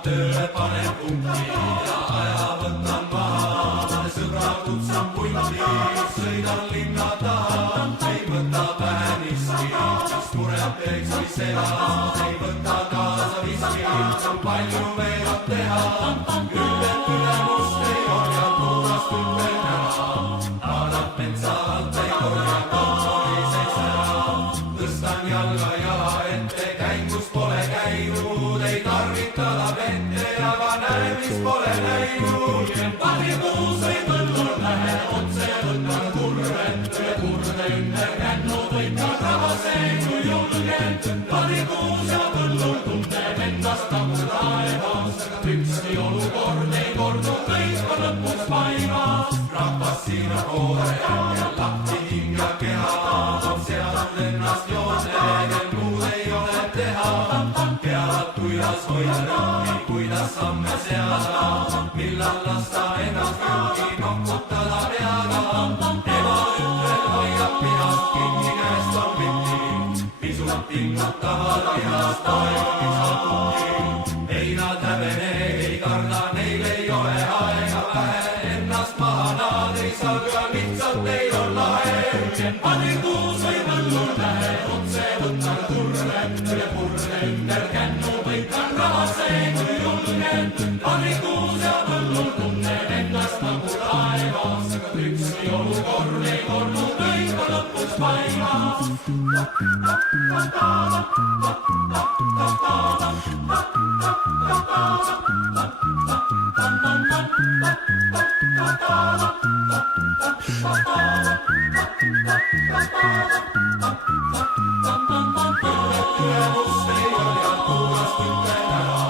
Tööle panen punkti ja aja võtan maha, sõbra kutsan punti, sõidan linna taha, ei võta pähe niski, kas muret teeks või seda, ei võta kaasa viski, on palju veel on teha, üldet ülemust ei orja, puurast ütlen ära, annab metsa alt ei korja, kontoriseks ära, tõstan jalga jala ette, käin kus pole käinud, ei tarvitada vette, aga näe, mis pole näinud. Parikuus või põllul lähe, otse võtan kurvet, üle kurde ümber kännud, võitab rahaseen kui julged. Parikuus ja põllul tunneb endast nagu taevas, ükski olukord ei kordu, kõik on lõpuks paigas. Rahvas siin on hoore, lahti hing ja keha, on seadnud ennast joone, muud ei ole teha. Peavad kuidas hoida rõõmi, kuidas samme seada, millal lasta ennast rõõmi nokutada peaga. Ema ütleb, hoiab pihast kinni, käest on piti, pisut pingutavad pihast aega tundi. Ei nad häbene, ei karda, neil ei ole aega vähe, ennast maha nad ei saa, küll lihtsalt neil on lahe. Parikuus või põllul lähe, otse võtan kurvet, üle kurde ümber kännu, võitan rahaseen kui julged. Parikuus ja põllul tunneb endast nagu taevas, ükski olukord ei kordu, kõik on lõpuks paigas. Ülemust ei orja, puurast ütlen ära,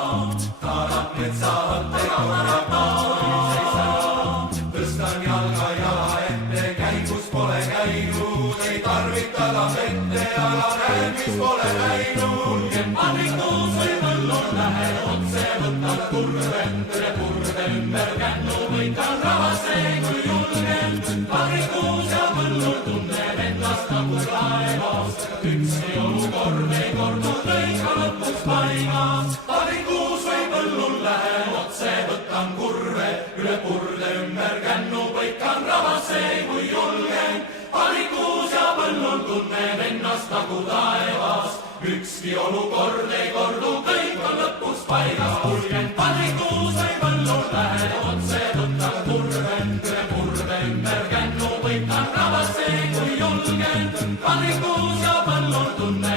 taadab metsa alt ei korja, kontoriseks ära. Tõstan jalga jala ette, käin kus pole käinud, ei tarvitada vette, aga näen, mis pole näinud. Parikuus või põllul lähe, otse võtan kurvet, üle kurde ümber kännu, võitan rahaseen kui julged. Parikuus ja põllul tunneb endast nagu taevas, ükski olukord ei kordu, kõik on lõpuks paigas. Parikuus või põllul lähe, otse võtan kurvet, üle kurde ümber kännu, võitan rahaseen kui julged. Parikuus ja põllul tunneb ennast nagu taevas, ükski olukord ei kordu, kõik on lõpuks paigas. Kulgen parikuus või põllul lähe, otse võtan kurvet, üle kurde ümber kännu, võitan rahaseen kui julged. Parikuus ja põllul tunneb